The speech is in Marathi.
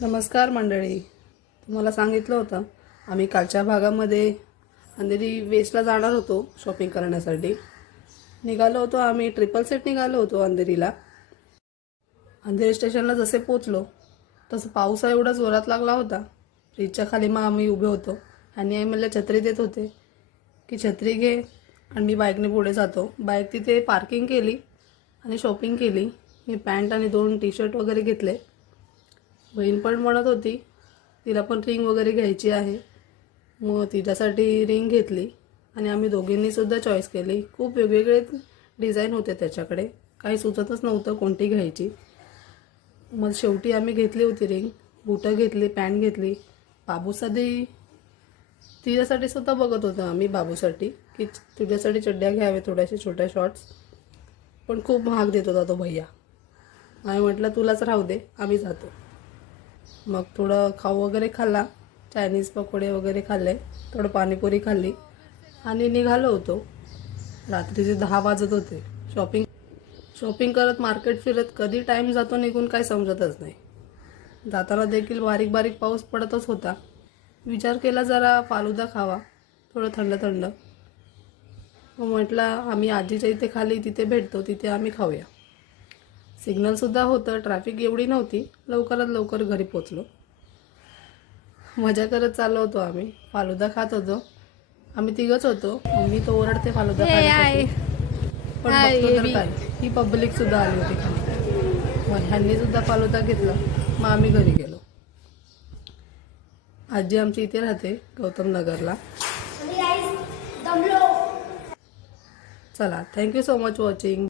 नमस्कार मंडळी, तुम्हाला सांगितलं होतं आम्ही कालच्या भागामध्ये अंधेरी वेस्टला जाणार होतो शॉपिंग करण्यासाठी. निघालो होतो आम्ही, ट्रिपल सेट निघालो होतो अंधेरीला. अंधेरी स्टेशनला जसे पोचलो तसं पाऊस एवढा जोरात लागला होता. ब्रिजच्या खाली मग आम्ही उभे होतो आणि आई मला छत्री देत होते की छत्री घे आणि मी बाईकने पुढे जातो. बाईक तिथे पार्किंग केली आणि शॉपिंग केली. मी पॅन्ट आणि 2 टी-शर्ट वगैरे घेतले. बहीण पण म्हणत होती तिला पण रिंग वगैरे घ्यायची आहे, मग तिच्यासाठी रिंग घेतली आणि आम्ही दोघींनीसुद्धा चॉईस केली. खूप वेगवेगळे डिझाईन होते त्याच्याकडे, काही सुचतच नव्हतं कोणती घ्यायची. मग शेवटी आम्ही घेतली होती रिंग. बुटं घेतली, पॅन्ट घेतली. बाबूसाठी तिच्यासाठी सुद्धा बघत होतो आम्ही, बाबूसाठी की तुझ्यासाठी चड्ड्या घ्यावे थोड्याशा छोट्या शॉर्ट्स, पण खूप महाग देत होता तो भैया. आम्ही म्हटलं तुलाच राहू दे, आम्ही जातो. मग थोडं खाऊ वगैरे खाल्ला, चायनीज पकोडे वगैरे खाल्ले, थोडं पाणीपुरी खाल्ली आणि निघालो होतो. रात्रीचे 10 वाजत होते. शॉपिंग करत मार्केट फिरत कधी टाईम जातो निघून काय समजतच नाही. जाताना देखील बारीक बारीक पाऊस पडतच होता. विचार केला जरा फालुदा खावा, थोडं थंड थंड. मग म्हटलं आम्ही आजीच्या इथे खाली तिथे भेटतो, तिथे आम्ही खाऊया. सिग्नलसुद्धा होतं, ट्रॅफिक एवढी नव्हती. लवकरात लवकर घरी पोचलो. मजा करत चाललो होतो आम्ही, फालुदा खात होतो. आम्ही तिघच होतो. मम्मी तो ओरडते फालुदा खाण्यासाठी, पण बघतो तर काय, ही पब्लिकसुद्धा आली होती खाली. मग ह्यांनीसुद्धा फालुदा घेतला. मग आम्ही घरी गेलो. आजी आमची इथे राहते गौतम नगरला. चला, थँक्यू सो मच वॉचिंग.